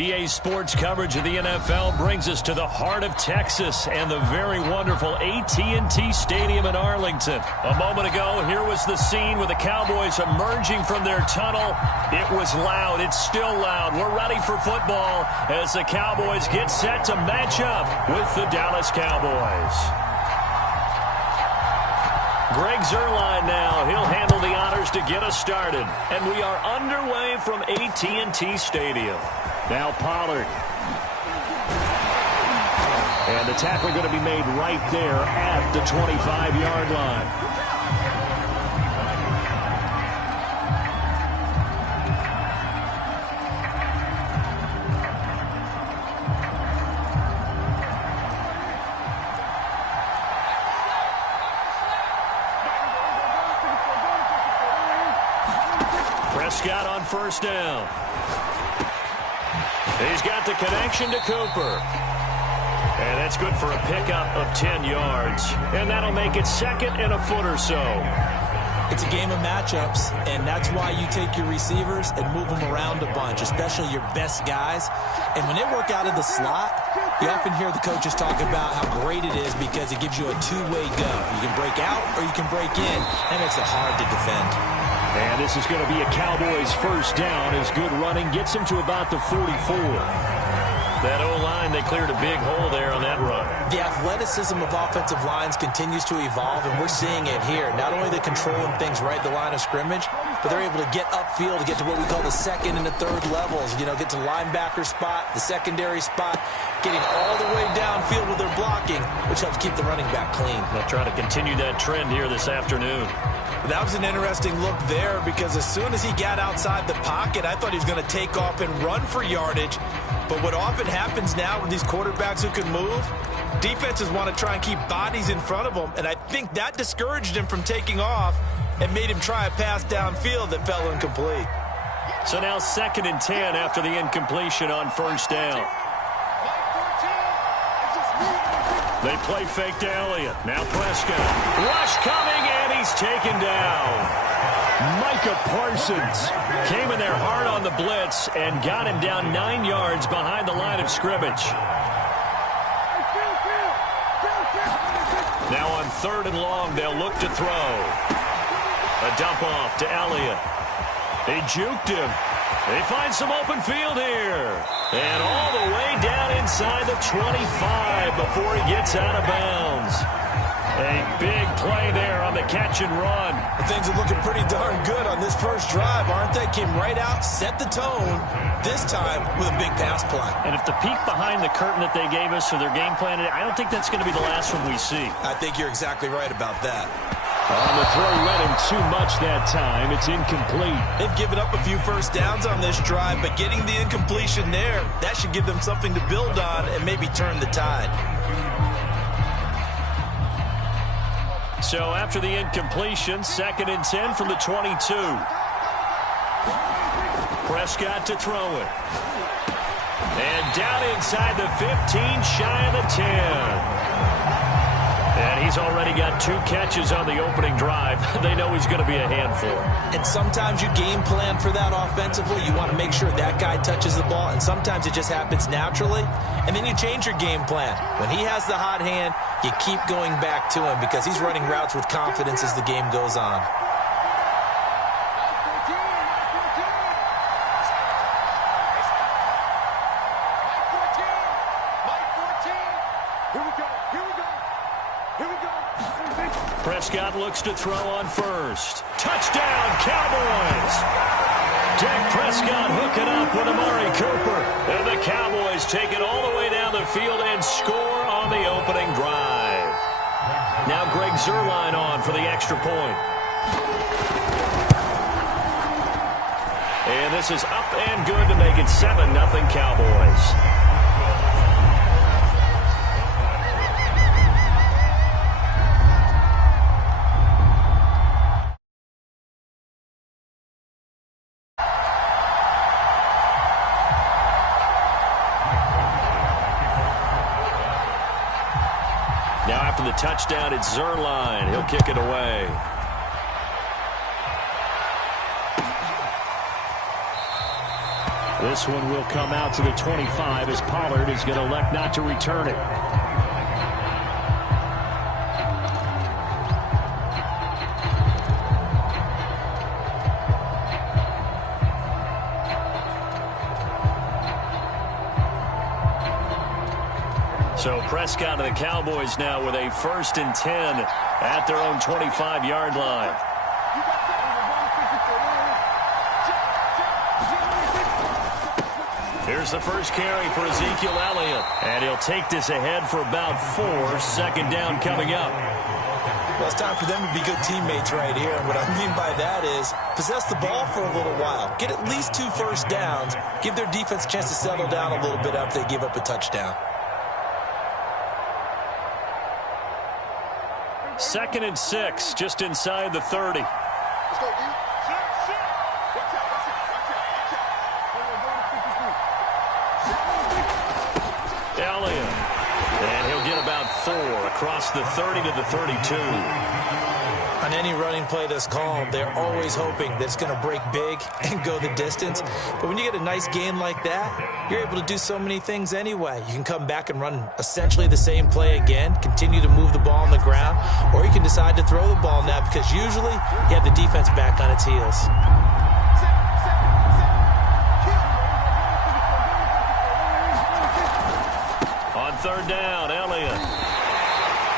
EA Sports coverage of the NFL brings us to the heart of Texas and the very wonderful AT&T Stadium in Arlington. A moment ago, here was the scene with the Cowboys emerging from their tunnel. It was loud. It's still loud. We're ready for football as the Cowboys get set to match up with the Dallas Cowboys. Greg Zuerlein now. He'll handle the honors to get us started. And we are underway from AT&T Stadium. Now Pollard. And the tackle going to be made right there at the 25-yard line. Prescott on first down. He's got the connection to Cooper. And that's good for a pickup of 10 yards. And that'll make it second and a foot or so. It's a game of matchups, and that's why you take your receivers and move them around a bunch, especially your best guys. And when they work out of the slot, you often hear the coaches talk about how great it is because it gives you a two-way go. You can break out or you can break in. That makes it hard to defend. And this is going to be a Cowboys first down as good running gets them to about the 44. That O-line, they cleared a big hole there on that run. The athleticism of offensive lines continues to evolve, and we're seeing it here. Not only they're controlling things right at the line of scrimmage, but they're able to get upfield to get to what we call the second and the third levels. You know, get to linebacker spot, the secondary spot, getting all the way downfield with their blocking, which helps keep the running back clean. They'll try to continue that trend here this afternoon. That was an interesting look there because as soon as he got outside the pocket, I thought he was going to take off and run for yardage. But what often happens now with these quarterbacks who can move, defenses want to try and keep bodies in front of them, and I think that discouraged him from taking off and made him try a pass downfield that fell incomplete. So now 2nd and 10 after the incompletion on first down. They play fake to Elliott. Now Prescott. Rush coming, and he's taken down. Micah Parsons came in there hard on the blitz and got him down 9 yards behind the line of scrimmage. Now on 3rd and long, they'll look to throw. A dump off to Elliott. They juked him. They find some open field here. And all the way down inside the 25 before he gets out of bounds. A big play there on the catch and run. Things are looking pretty darn good on this first drive, aren't they? Came right out, set the tone, this time with a big pass play. And if the peek behind the curtain that they gave us for their game plan, I don't think that's going to be the last one we see. I think you're exactly right about that. On the throw, led him too much that time. It's incomplete. They've given up a few first downs on this drive, but getting the incompletion there, that should give them something to build on and maybe turn the tide. So after the incompletion, 2nd and 10 from the 22. Prescott to throw it. And down inside the 15, shy of the 10. And he's already got 2 catches on the opening drive. They know he's going to be a handful. And sometimes you game plan for that offensively. You want to make sure that guy touches the ball, and sometimes it just happens naturally. And then you change your game plan. When he has the hot hand, you keep going back to him because he's running routes with confidence as the game goes on. Prescott looks to throw on first. Touchdown, Cowboys! Dak Prescott hooking up with Amari Cooper. And the Cowboys take it all the way down the field and score on the opening drive. Now Greg Zuerlein on for the extra point. And this is up and good to make it 7-0 Cowboys. Now after the touchdown, it's Zuerlein. He'll kick it away. This one will come out to the 25 as Pollard is going to elect not to return it. So Prescott and the Cowboys now with a 1st and 10 at their own 25-yard line. Here's the first carry for Ezekiel Elliott. And he'll take this ahead for about 4. 2nd down coming up. Well, it's time for them to be good teammates right here. And what I mean by that is possess the ball for a little while. Get at least 2 first downs. Give their defense a chance to settle down a little bit after they give up a touchdown. 2nd and 6, just inside the 30. Let's go, D. Elliott. And he'll get about 4 across the 30 to the 32. On any running play that's called, they're always hoping that it's going to break big and go the distance. But when you get a nice gain like that, you're able to do so many things anyway. You can come back and run essentially the same play again, continue to move the ball on the ground, or you can decide to throw the ball now because usually you have the defense back on its heels. On 3rd down, Elliott.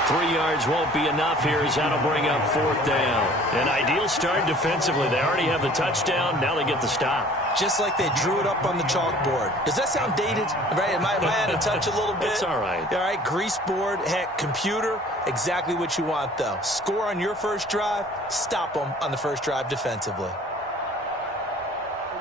3 yards won't be enough here as that'll bring up 4th down. An ideal start defensively. They already have the touchdown. Now they get the stop. Just like they drew it up on the chalkboard. Does that sound dated? Right? Am I out of touch a little bit? It's all right. All right, grease board, heck, computer, exactly what you want, though. Score on your first drive, stop them on the first drive defensively.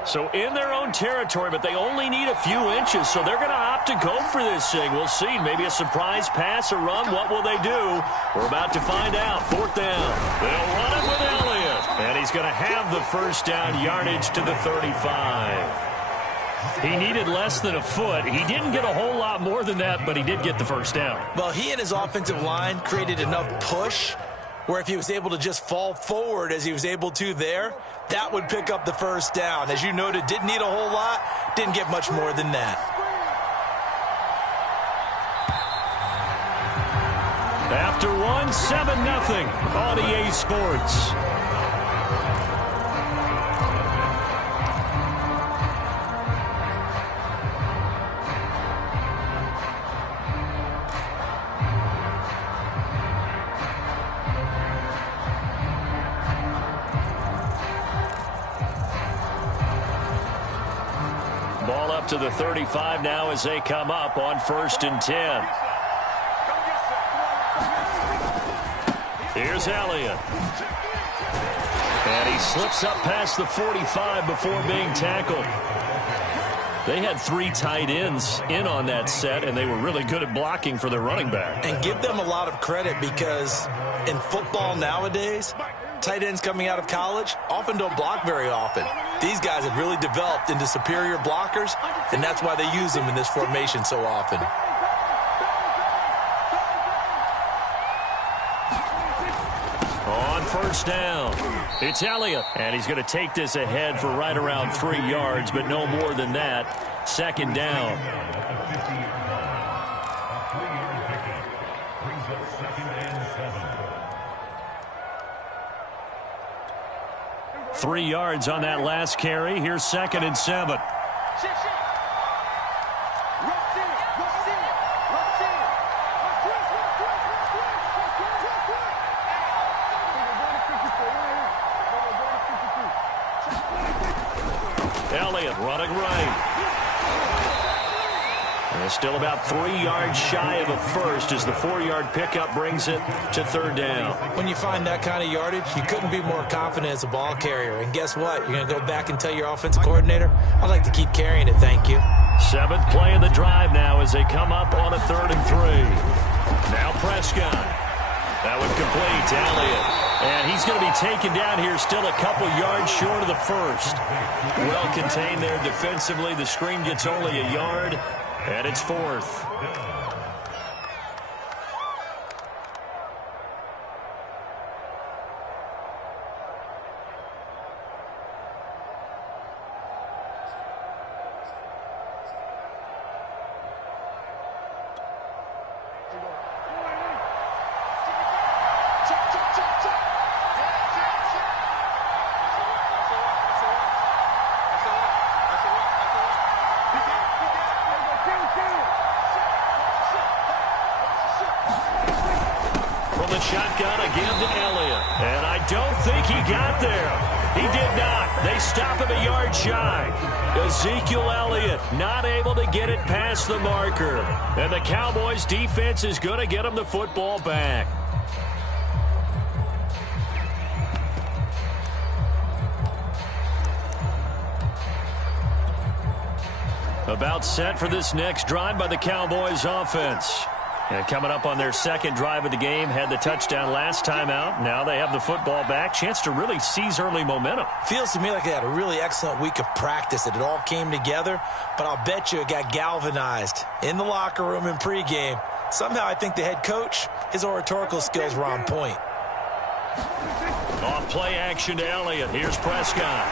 So in their own territory, but they only need a few inches, so they're going to opt to go for this thing. We'll see. Maybe a surprise pass or run. What will they do? We're about to find out. 4th down. They'll run it with Elliott. And he's going to have the 1st down yardage to the 35. He needed less than a foot. He didn't get a whole lot more than that, but he did get the 1st down. Well, he and his offensive line created enough push where if he was able to just fall forward as he was able to there, that would pick up the 1st down. As you noted, didn't need a whole lot, didn't get much more than that. After 7-0 on EA Sports. Ball up to the 35 now as they come up on 1st and 10. Here's Elliott. And he slips up past the 45 before being tackled. They had 3 tight ends in on that set, and they were really good at blocking for their running back. And give them a lot of credit because in football nowadays, tight ends coming out of college often don't block very often. These guys have really developed into superior blockers, and that's why they use them in this formation so often. On 1st down, it's Elliott. And he's going to take this ahead for right around 3 yards, but no more than that. 2nd down. 3 yards on that last carry. Here's 2nd and 7. Elliott running right. And still about 3 yards shy of a first as the 4-yard pickup brings it to 3rd down. When you find that kind of yardage, you couldn't be more confident as a ball carrier. And guess what? You're going to go back and tell your offensive coordinator, I'd like to keep carrying it, thank you. 7th play of the drive now as they come up on a 3rd and 3. Now Prescott. That would complete to Elliott. And he's going to be taken down here still a couple yards short of the first. Well contained there defensively. The screen gets only a yard, and it's 4th. give to Elliott. And I don't think he got there. He did not. They stop him a yard shy. Ezekiel Elliott not able to get it past the marker. And the Cowboys defense is going to get him the football back. About set for this next drive by the Cowboys offense. And coming up on their second drive of the game, had the touchdown last time out. Now they have the football back. Chance to really seize early momentum. Feels to me like they had a really excellent week of practice, that it all came together. But I'll bet you it got galvanized in the locker room in pregame. Somehow I think the head coach, his oratorical skills were on point. Off play action to Elliott. Here's Prescott.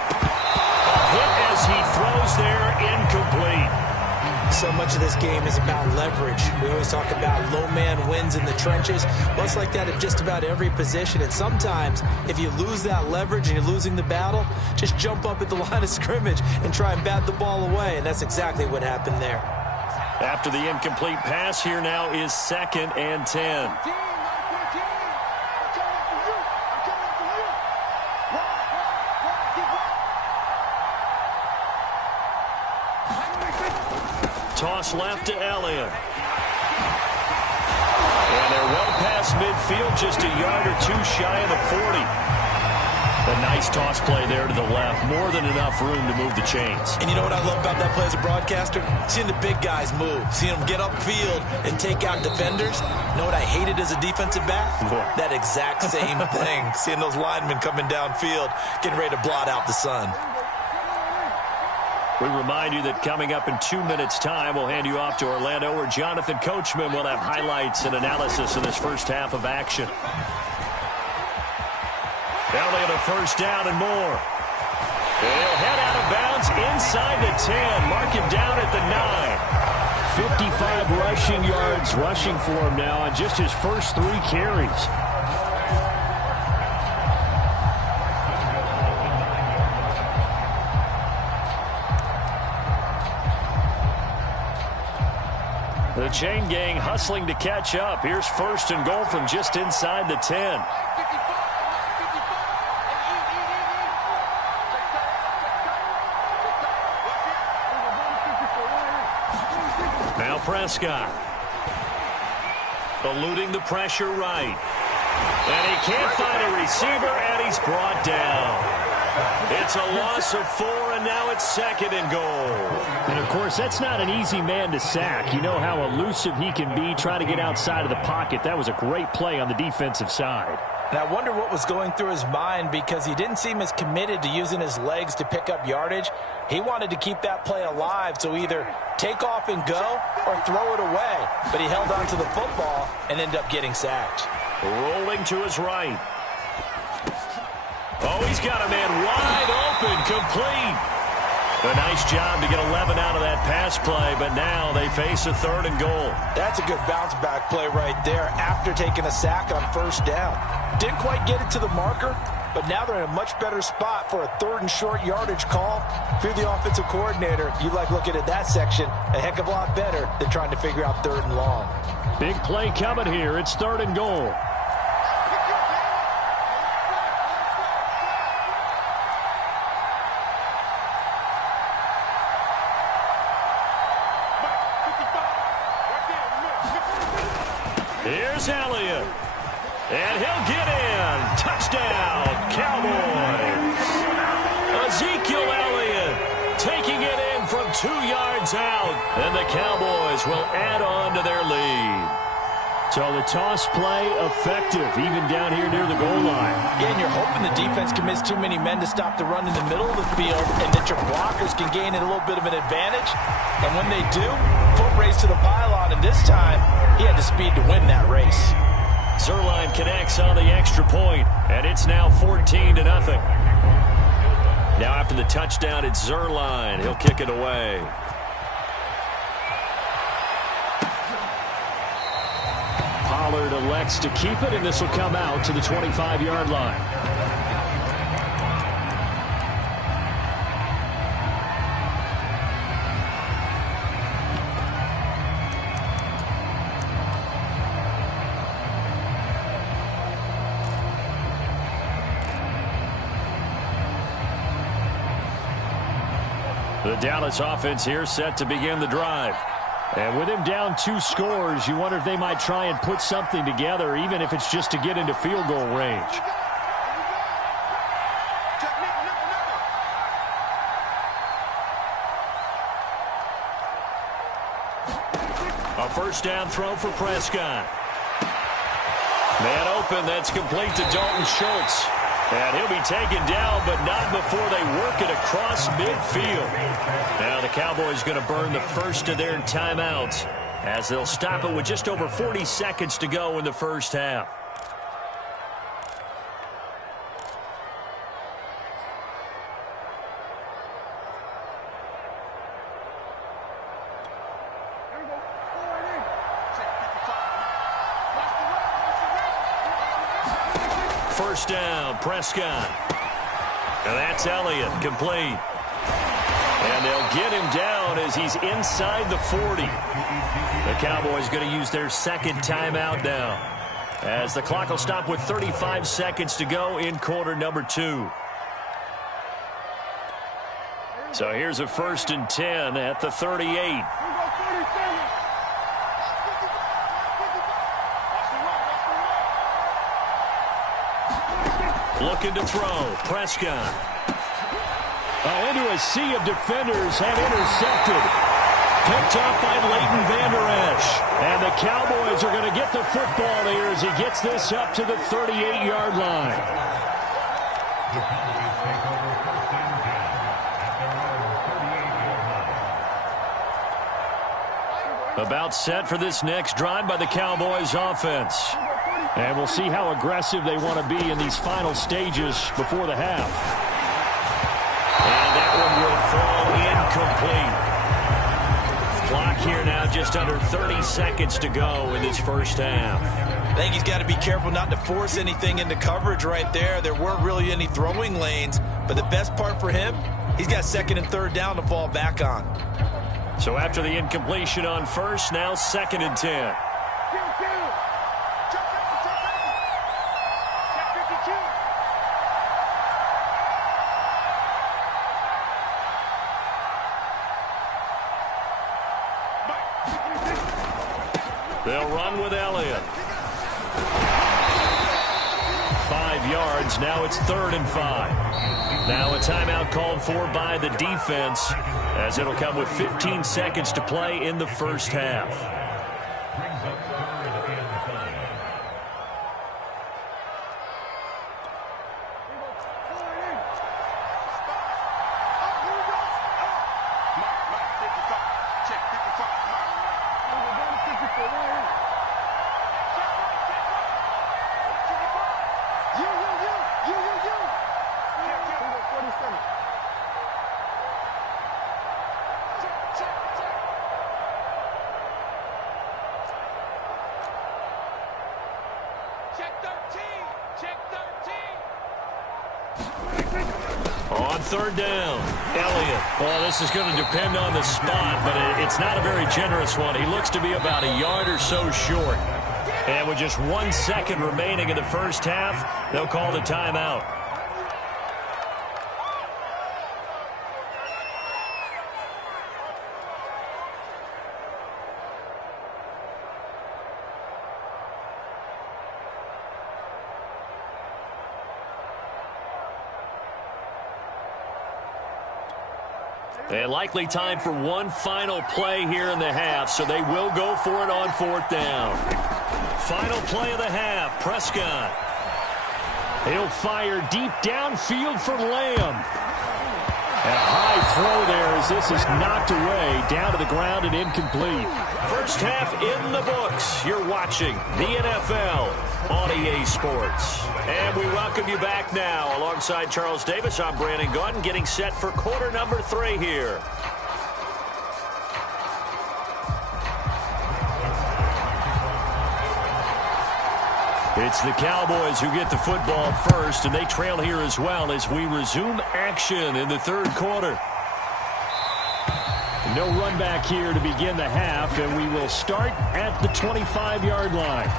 A hit as he throws there, incomplete. So much of this game is about leverage. We always talk about low man wins in the trenches. Well, it's like that at just about every position. And sometimes, if you lose that leverage and you're losing the battle, just jump up at the line of scrimmage and try and bat the ball away. And that's exactly what happened there. After the incomplete pass, here now is 2nd and 10. Toss left to Elliott. And they're well past midfield, just a yard or two shy of the 40. A nice toss play there to the left. More than enough room to move the chains. And you know what I love about that play as a broadcaster? Seeing the big guys move. Seeing them get upfield and take out defenders. You know what I hated as a defensive back? That exact same thing. Seeing those linemen coming downfield, getting ready to blot out the sun. We remind you that coming up in 2 minutes' time, we'll hand you off to Orlando, where Jonathan Coachman will have highlights and analysis in this first half of action. Elliott a first down and more. And he'll head out of bounds inside the 10. Mark him down at the 9. 55 rushing yards rushing for him now on just his first 3 carries. The chain gang hustling to catch up. Here's 1st and goal from just inside the 10. Now Prescott. Eluding the pressure right. And he can't find a receiver, and he's brought down. It's a loss of 4, and now it's 2nd and goal. And, of course, that's not an easy man to sack. You know how elusive he can be trying to get outside of the pocket. That was a great play on the defensive side. And I wonder what was going through his mind, because he didn't seem as committed to using his legs to pick up yardage. He wanted to keep that play alive, so either take off and go or throw it away. But he held on to the football and ended up getting sacked. Rolling to his right. Oh, he's got a man wide open, complete. A nice job to get 11 out of that pass play, but now they face a 3rd and goal. That's a good bounce-back play right there after taking a sack on 1st down. Didn't quite get it to the marker, but now they're in a much better spot for a 3rd and short yardage call. If you're the offensive coordinator, you like looking at that section a heck of a lot better than trying to figure out 3rd and long. Big play coming here. It's 3rd and goal. Here's Elliott. And he'll get in. Touchdown, Cowboys. Ezekiel Elliott taking it in from 2 yards out. And the Cowboys will add on to their lead. So the toss play effective, even down here near the goal line. Yeah, and you're hoping the defense commits too many men to stop the run in the middle of the field, and that your blockers can gain a little bit of an advantage. And when they do, foot race to the pylon, and this time, he had the speed to win that race. Zuerlein connects on the extra point, and it's now 14-0. Now after the touchdown, it's Zuerlein. He'll kick it away. Pollard elects to keep it, and this will come out to the 25-yard line. The Dallas offense here set to begin the drive. And with him down 2 scores, you wonder if they might try and put something together, even if it's just to get into field goal range. A first down throw for Prescott. Man open, that's complete to Dalton Schultz. And he'll be taken down, but not before they work it across midfield. Now the Cowboys going to burn the first of their timeouts as they'll stop it with just over 40 seconds to go in the first half. First down, Prescott. And that's Elliott, complete. And they'll get him down as he's inside the 40. The Cowboys going to use their second timeout now, as the clock will stop with 35 seconds to go in quarter number 2. So here's a 1st and 10 at the 38. Looking to throw, Prescott. Into a sea of defenders have intercepted. Picked up by Leighton Vander Esch. And the Cowboys are going to get the football here as he gets this up to the 38-yard line. About set for this next drive by the Cowboys offense. And we'll see how aggressive they want to be in these final stages before the half. And that one will fall incomplete. Clock here now just under 30 seconds to go in this first half. I think he's got to be careful not to force anything into coverage right there. There weren't really any throwing lanes, but the best part for him, he's got 2nd and 3rd down to fall back on. So after the incompletion on first, now 2nd and 10. They'll run with Elliott. 5 yards. Now it's 3rd and 5. Now a timeout called for by the defense, as it'll come with 15 seconds to play in the first half. On 3rd down, Elliott. Well, this is going to depend on the spot, but it's not a very generous one. He looks to be about a yard or so short. And with just 1 second remaining in the first half, they'll call the timeout. And likely time for one final play here in the half, so they will go for it on 4th down. Final play of the half, Prescott. He'll fire deep downfield for Lamb. And a high throw there as this is knocked away, down to the ground and incomplete. First half in the books. You're watching the NFL on EA Sports. And we welcome you back now. Alongside Charles Davis, I'm Brandon Gaudin, getting set for quarter number 3 here. It's the Cowboys who get the football first, and they trail here as well as we resume action in the 3rd quarter. No run back here to begin the half, and we will start at the 25-yard line.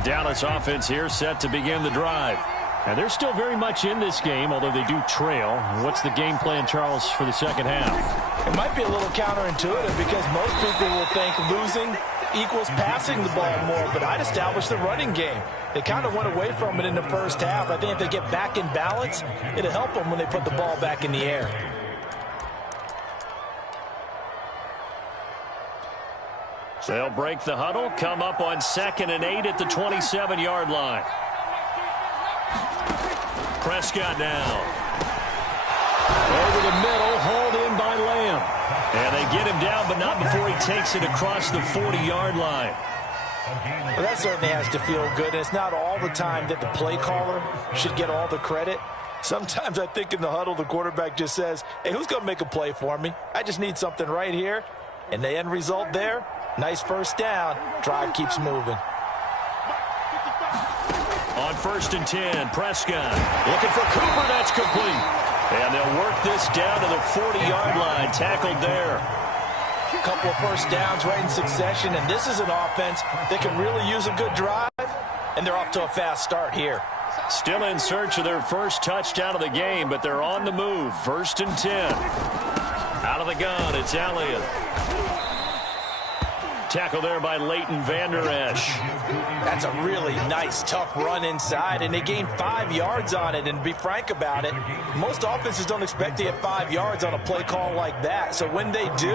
The Dallas offense here set to begin the drive. And they're still very much in this game, although they do trail. What's the game plan, Charles, for the second half? It might be a little counterintuitive because most people will think losing equals passing the ball more, but I'd establish the running game. They kind of went away from it in the first half. I think if they get back in balance, it'll help them when they put the ball back in the air. They'll break the huddle, come up on 2nd and 8 at the 27-yard line. Prescott now. Over the middle, hauled in by Lamb. And they get him down, but not before he takes it across the 40-yard line. Well, that certainly has to feel good. And it's not all the time that the play caller should get all the credit. Sometimes I think in the huddle, the quarterback just says, hey, who's going to make a play for me? I just need something right here. And the end result there, nice first down. Drive keeps moving. On 1st and 10, Prescott looking for Cooper. That's complete. And they'll work this down to the 40-yard line. Tackled there. A couple of first downs right in succession, and this is an offense that can really use a good drive, and they're off to a fast start here. Still in search of their first touchdown of the game, but they're on the move. 1st and 10. Out of the gun, it's Elliott. Tackle there by Leighton Vander Esch. That's a really nice, tough run inside, and they gained 5 yards on it. And to be frank about it, most offenses don't expect to get 5 yards on a play call like that. So when they do,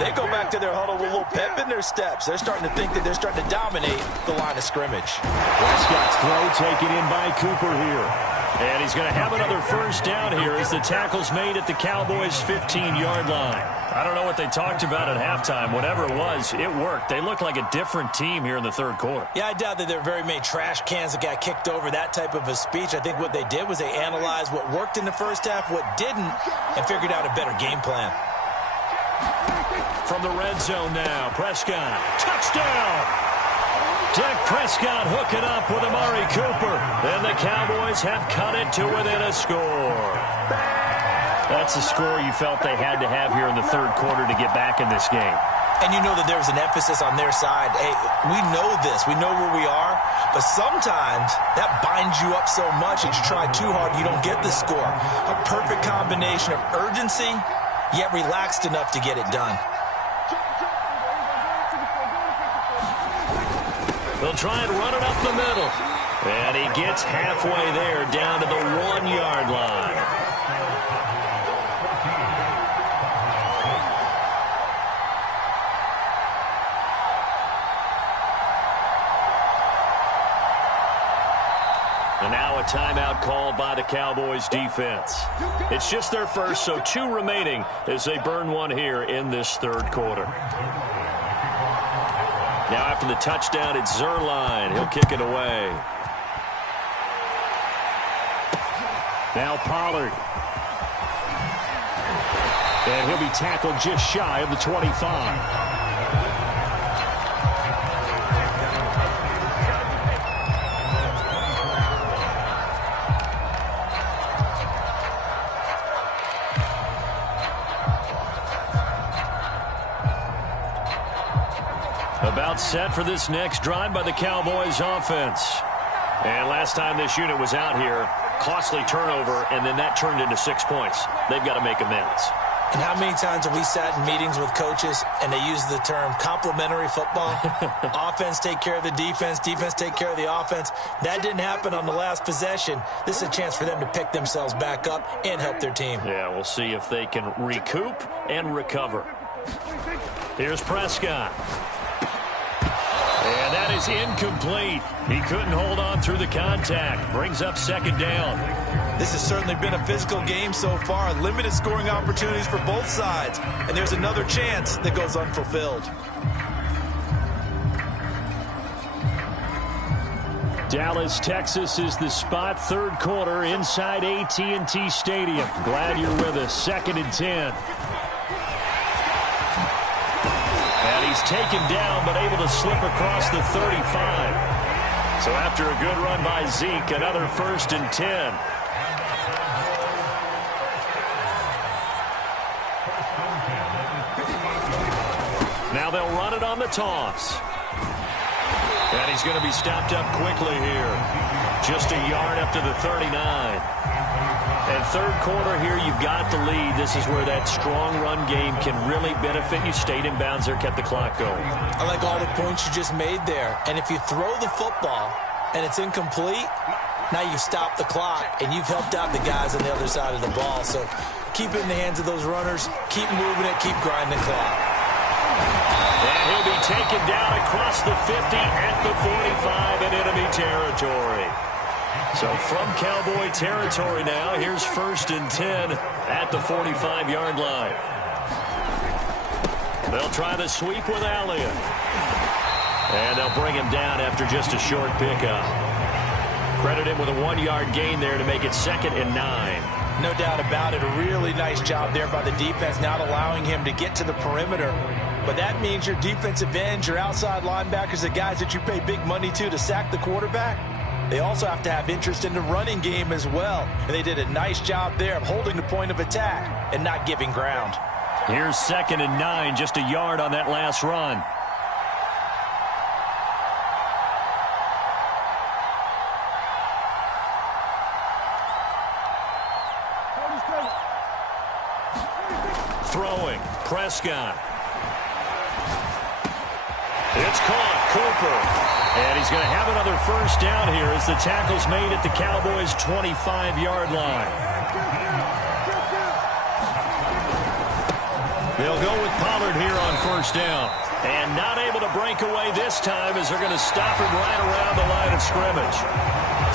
they go back to their huddle with a little pep in their steps. They're starting to think that they're starting to dominate the line of scrimmage. Prescott's throw taken in by Cooper here. And he's going to have another first down here as the tackle's made at the Cowboys' 15-yard line. I don't know what they talked about at halftime. Whatever it was, it worked. They look like a different team here in the third quarter. Yeah, I doubt that there are very many trash cans that got kicked over, that type of a speech. I think what they did was they analyzed what worked in the first half, what didn't, and figured out a better game plan. From the red zone now, Prescott. Touchdown! Dak Prescott hooking up with Amari Cooper. And the Cowboys have cut it to within a score. That's a score you felt they had to have here in the third quarter to get back in this game. And you know that there was an emphasis on their side. Hey, we know this. We know where we are. But sometimes that binds you up so much that you try too hard, you don't get the score. A perfect combination of urgency, yet relaxed enough to get it done. They'll try and run it up the middle. And he gets halfway there, down to the 1-yard line. And now a timeout called by the Cowboys defense. It's just their first, so 2 remaining as they burn one here in this third quarter. Now after the touchdown, it's Zerline. He'll kick it away. Now Pollard. And he'll be tackled just shy of the 25. About set for this next drive by the Cowboys offense. And last time this unit was out here, costly turnover, and then that turned into 6 points. They've got to make amends. And how many times have we sat in meetings with coaches and they use the term complementary football? Offense take care of the defense, defense take care of the offense. That didn't happen on the last possession. This is a chance for them to pick themselves back up and help their team. Yeah, we'll see if they can recoup and recover. Here's Prescott. And that is incomplete. He couldn't hold on through the contact. Brings up 2nd down. This has certainly been a physical game so far. Limited scoring opportunities for both sides. And there's another chance that goes unfulfilled. Dallas, Texas is the spot. Third quarter inside AT&T Stadium. Glad you're with us. 2nd and 10. He's taken down, but able to slip across the 35. So after a good run by Zeke, another 1st and 10. Now they'll run it on the toss. And he's going to be stopped up quickly here. Just a yard up to the 39. And third quarter here, you've got the lead. This is where that strong run game can really benefit you. Stayed in bounds there, kept the clock going. I like all the points you just made there. And if you throw the football and it's incomplete, now you've stopped the clock and you've helped out the guys on the other side of the ball. So keep it in the hands of those runners. Keep moving it. Keep grinding the clock. And he'll be taken down across the 50 at the 45 in enemy territory. So from Cowboy territory now, here's 1st and 10 at the 45-yard line. They'll try the sweep with Elliott. And they'll bring him down after just a short pickup. Credit him with a 1-yard gain there to make it 2nd and 9. No doubt about it. A really nice job there by the defense, not allowing him to get to the perimeter. But that means your defensive ends, your outside linebackers, the guys that you pay big money to sack the quarterback, they also have to have interest in the running game as well. And they did a nice job there of holding the point of attack and not giving ground. Here's 2nd and 9, just a yard on that last run. Throwing, Prescott. It's caught, Cooper. And he's going to have another first down here as the tackle's made at the Cowboys' 25-yard line. They'll go with Pollard here on first down. And not able to break away this time as they're going to stop him right around the line of scrimmage.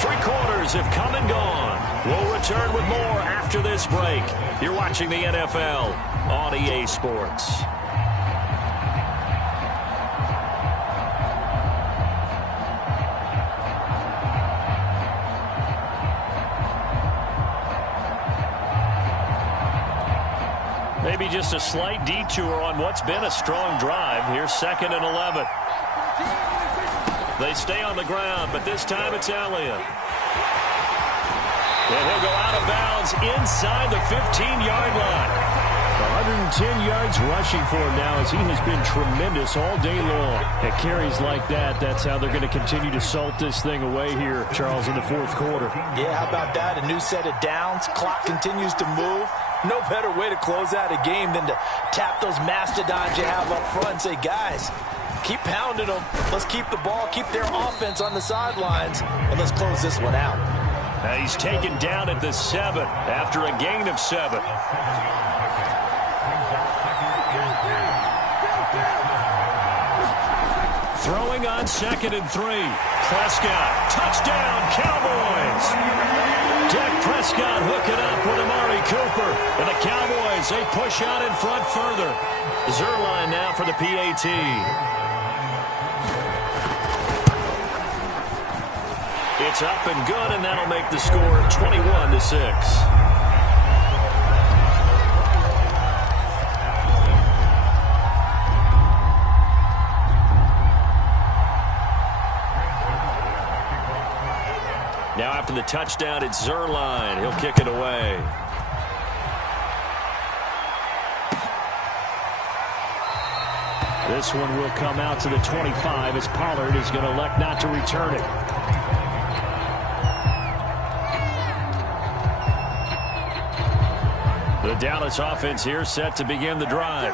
3 quarters have come and gone. We'll return with more after this break. You're watching the NFL on EA Sports. Maybe just a slight detour on what's been a strong drive. Here's 2nd and 11. They stay on the ground, but this time it's Elliott. And he'll go out of bounds inside the 15-yard line. 110 yards rushing for him now as he has been tremendous all day long. At carries like that, that's how they're going to continue to salt this thing away here, Charles, in the fourth quarter. Yeah, how about that? A new set of downs. Clock continues to move. No better way to close out a game than to tap those mastodons you have up front and say, guys, keep pounding them. Let's keep the ball, keep their offense on the sidelines, and let's close this one out. He's taken down at the 7 after a gain of 7. Throwing on 2nd and 3. Prescott, touchdown, Cowboys. Dak Prescott hooking up with Amari Cooper. And the Cowboys, they push out in front further. Zuerlein now for the PAT. It's up and good, and that'll make the score 21-6. Now after the touchdown, it's Zuerlein. He'll kick it away. This one will come out to the 25 as Pollard is going to elect not to return it. The Dallas offense here set to begin the drive.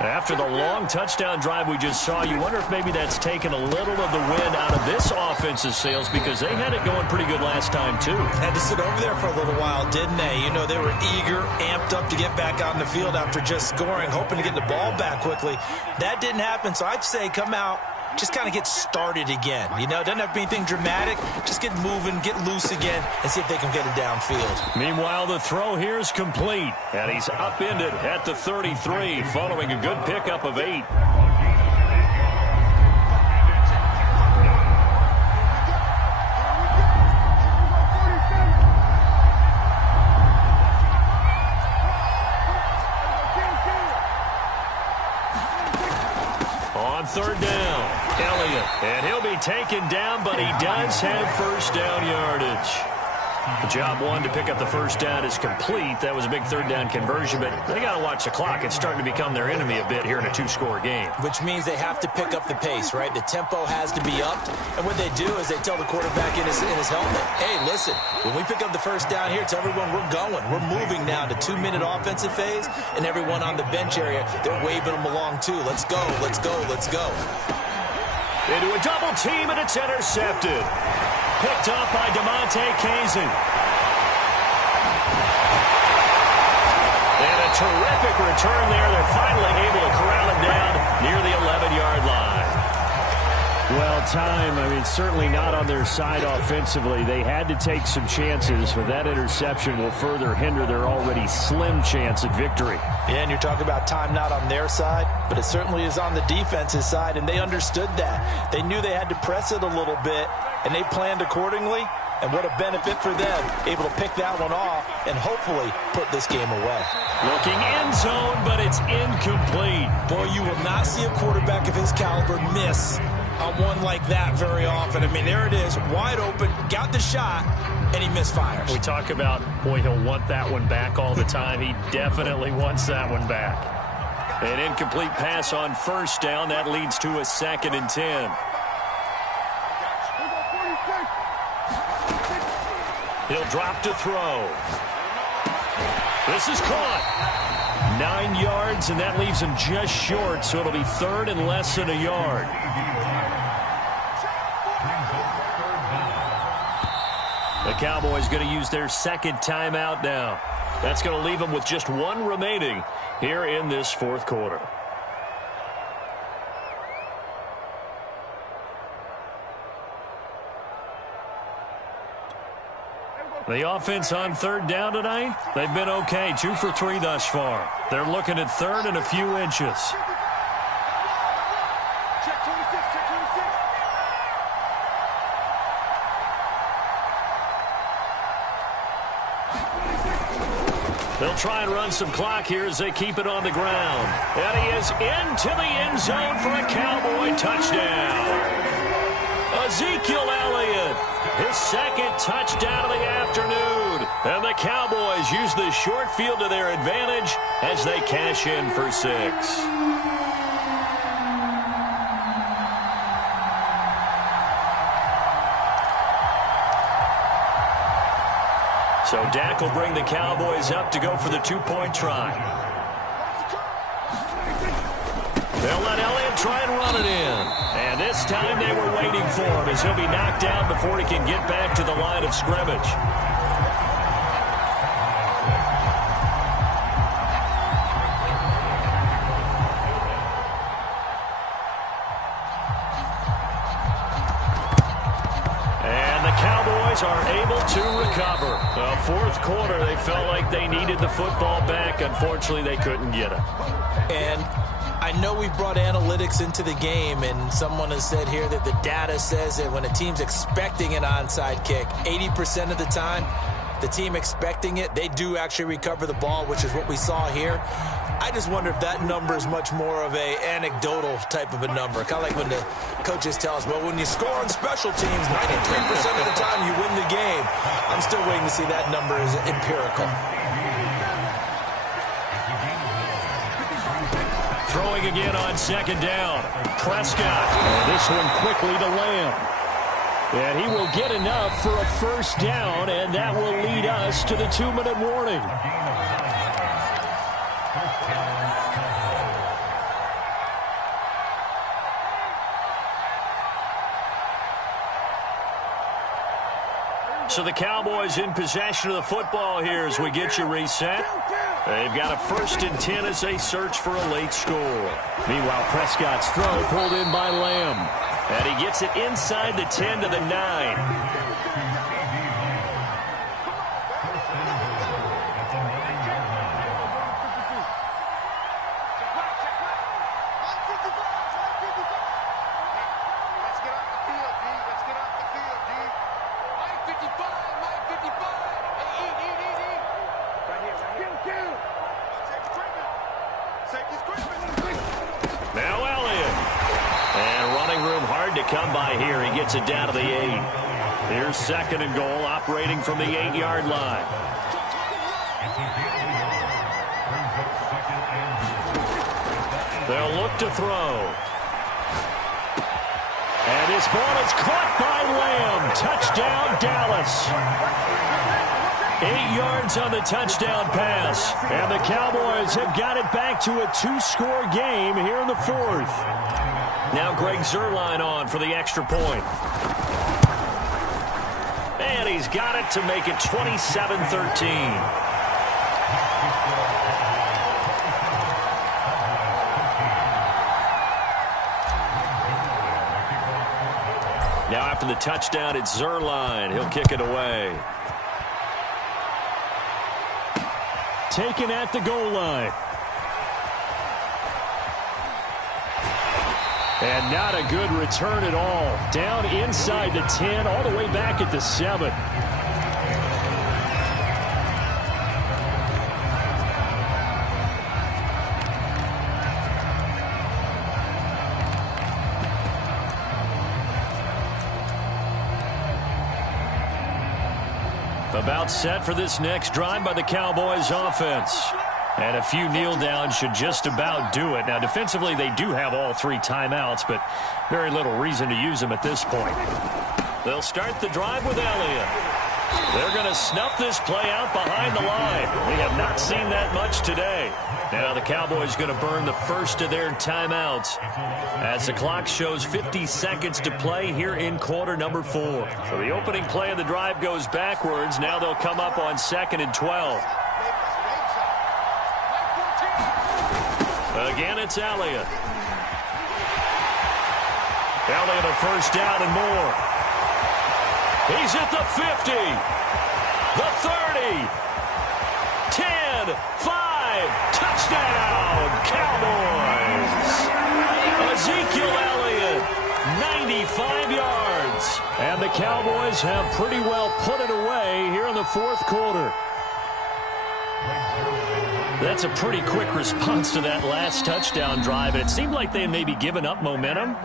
After the long touchdown drive we just saw, you wonder if maybe that's taken a little of the wind out of this offense's sails because they had it going pretty good last time, too. Had to sit over there for a little while, didn't they? You know, they were eager, amped up to get back out in the field after just scoring, hoping to get the ball back quickly. That didn't happen, so I'd say come out, just kind of get started again. You know, it doesn't have to be anything dramatic. Just get moving, get loose again, and see if they can get it downfield. Meanwhile, the throw here is complete, and he's upended at the 33 following a good pickup of 8. On 3rd down, Elliott, and he'll be taken down, but he does have first down yardage. The job one to pick up the first down is complete. That was a big third down conversion, but they got to watch the clock. It's starting to become their enemy a bit here in a two-score game. Which means they have to pick up the pace, right? The tempo has to be upped. And what they do is they tell the quarterback in his helmet, hey, listen, when we pick up the first down here, tell everyone we're going. We're moving now to 2-minute offensive phase, and everyone on the bench area, they're waving them along too. Let's go, let's go, let's go. Into a double team, and it's intercepted. Picked up by richjohntx. And a terrific return there. They're finally able to corral him down near the 11-yard line. Well, time, certainly not on their side offensively. They had to take some chances, but that interception will further hinder their already slim chance at victory. Yeah, and you're talking about time not on their side, but it certainly is on the defense's side, and they understood that. They knew they had to press it a little bit, and they planned accordingly, and what a benefit for them, able to pick that one off and hopefully put this game away. Looking end zone, but it's incomplete. Boy, you will not see a quarterback of his caliber miss on one like that very often. There it is, wide open, got the shot, and he misfires. We talk about, boy, he'll want that one back all the time. He definitely wants that one back. An incomplete pass on first down. That leads to a 2nd and 10. He'll drop to throw. This is caught. 9 yards, and that leaves him just short, so it'll be 3rd and less than a yard. The Cowboys going to use their 2nd timeout now. That's going to leave them with just 1 remaining here in this 4th quarter. The offense on 3rd down tonight, they've been okay. 2 for 3 thus far. They're looking at 3rd and a few inches. They'll try and run some clock here as they keep it on the ground. And he is into the end zone for a Cowboy touchdown. Ezekiel Elliott, his 2nd touchdown of the afternoon. And the Cowboys use the short field to their advantage as they cash in for 6. So Dak will bring the Cowboys up to go for the 2-point try. They'll let Elliott try and run it in. And this time they were waiting for him as he'll be knocked down before he can get back to the line of scrimmage. And the Cowboys are able to recover. The 4th quarter, they felt like they needed the football back. Unfortunately, they couldn't get it. And I know we've brought analytics into the game, and someone has said here that the data says that when a team's expecting an onside kick, 80% of the time, the team expecting it, they do actually recover the ball, which is what we saw here. I just wonder if that number is much more of a anecdotal type of a number. Kind of like when the coaches tell us, well, when you score on special teams, 93% of the time you win the game. I'm still waiting to see that number is empirical. Throwing again on 2nd down. Prescott. And this one quickly to Lamb. And he will get enough for a 1st down, and that will lead us to the 2-minute warning. So the Cowboys in possession of the football here as we get you reset. They've got a 1st and 10 as they search for a late score. Meanwhile, Prescott's throw pulled in by Lamb. And he gets it inside the 10 to the 9. Now Elliott. And running room hard to come by here. He gets it down to the 8. Here's 2nd and goal, operating from the 8-yard line. They'll look to throw. And this ball is caught by Lamb. Touchdown, Dallas. 8 yards on the touchdown pass. And the Cowboys have got it back to a 2-score game here in the 4th. Now Greg Zuerlein on for the extra point. And he's got it to make it 27-13. Now after the touchdown, it's Zuerlein. He'll kick it away. Taken at the goal line. And not a good return at all. Down inside the 10, all the way back at the 7. About set for this next drive by the Cowboys offense. And a few kneel downs should just about do it. Now defensively they do have all 3 timeouts, but very little reason to use them at this point. They'll start the drive with Elliott. They're going to snuff this play out behind the line. We have not seen that much today. Now the Cowboys going to burn the first of their timeouts as the clock shows 50 seconds to play here in quarter number 4. So the opening play of the drive goes backwards. Now they'll come up on 2nd and 12. Again, it's Elliott. Elliott a first down and more. He's at the 50. The 30. 10. 5. Touchdown, Cowboys. Ezekiel Elliott, 95 yards. And the Cowboys have pretty well put it away here in the 4th quarter. That's a pretty quick response to that last touchdown drive. And it seemed like they had maybe given up momentum.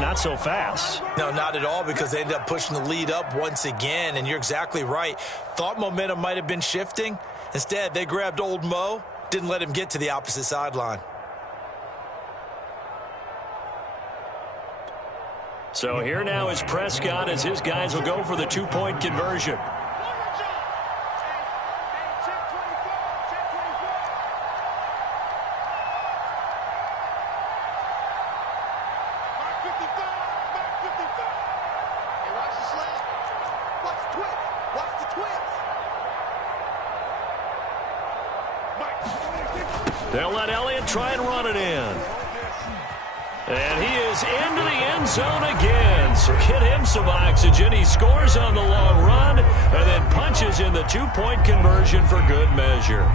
Not so fast. No, not at all, because they ended up pushing the lead up once again. And you're exactly right. Thought momentum might have been shifting. Instead, they grabbed old Mo, didn't let him get to the opposite sideline. So here now is Prescott as his guys will go for the 2-point conversion. They'll let Elliott try and run it in. And he is into the end zone again. So get him some oxygen. He scores on the long run and then punches in the 2-point conversion for good measure.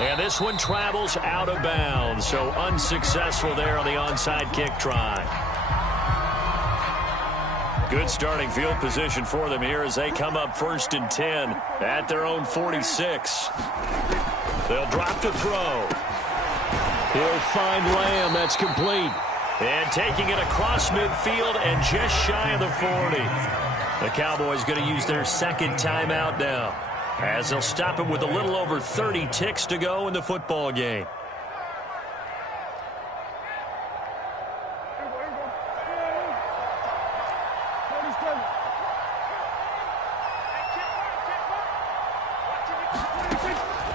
And this one travels out of bounds, so unsuccessful there on the onside kick try. Good starting field position for them here as they come up 1st and 10 at their own 46. They'll drop to throw. He'll find Lamb. That's complete. And taking it across midfield and just shy of the 40. The Cowboys going to use their 2nd timeout now, as they'll stop it with a little over 30 ticks to go in the football game.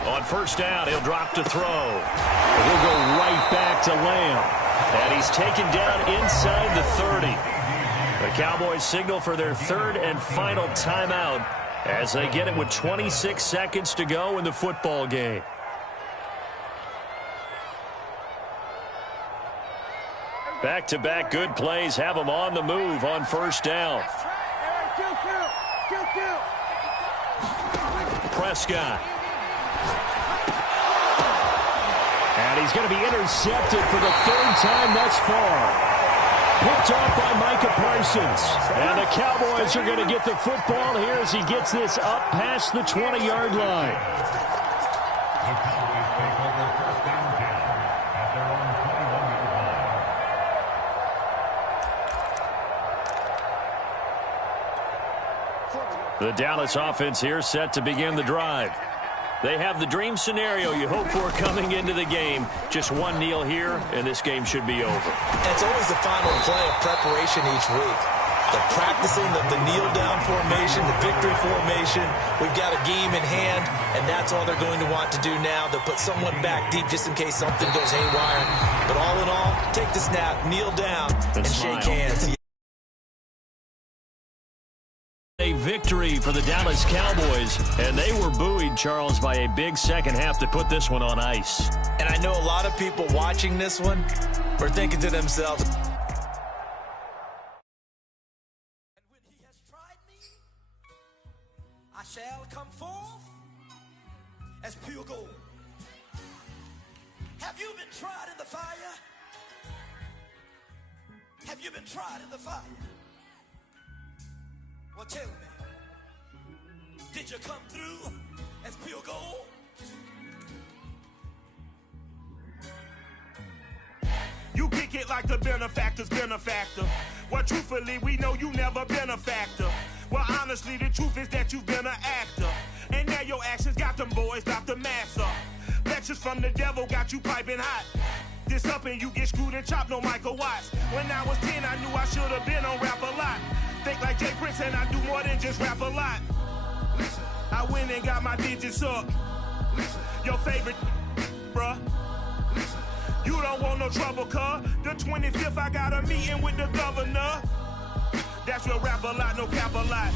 On 1st down, he'll drop to throw. He'll go right back to Lamb. And he's taken down inside the 30. The Cowboys signal for their 3rd and final timeout as they get it with 26 seconds to go in the football game. Back-to-back good plays have them on the move on 1st down. Prescott. And he's going to be intercepted for the 3rd time thus far. Picked off by Micah Parsons. And the Cowboys are going to get the football here as he gets this up past the 20-yard line. The Cowboys take over first down 10 at their own 21-yard line. The Dallas offense here set to begin the drive. They have the dream scenario you hope for coming into the game. Just one kneel here, and this game should be over. It's always the final play of preparation each week. The practicing of the kneel-down formation, the victory formation. We've got a game in hand, and that's all they're going to want to do now. They'll put someone back deep just in case something goes haywire. But all in all, take the snap, kneel down, and shake hands. A victory for the Dallas Cowboys, and they were buoyed, Charles, by a big second half to put this one on ice. And I know a lot of people watching this one are thinking to themselves, and when he has tried me, I shall come forth as pure gold. Have you been tried in the fire? Have you been tried in the fire? Well, tell me, did you come through as pure gold? You kick it like the benefactor's benefactor. Well, truthfully, we know you never been a factor. Well, honestly, the truth is that you've been an actor. And now your actions got them boys about to mass up. Lectures from the devil got you piping hot. This up and you get screwed and chopped, no Michael Watts. When I was 10, I knew I should have been on rap a lot. Think like Jay Prince and I do more than just rap a lot. Listen, I went and got my digits up. Listen, your favorite, bruh. Listen, you don't want no trouble, cuz. The 25th, I got a meeting with the governor. That's real rap a lot, no cap a lot.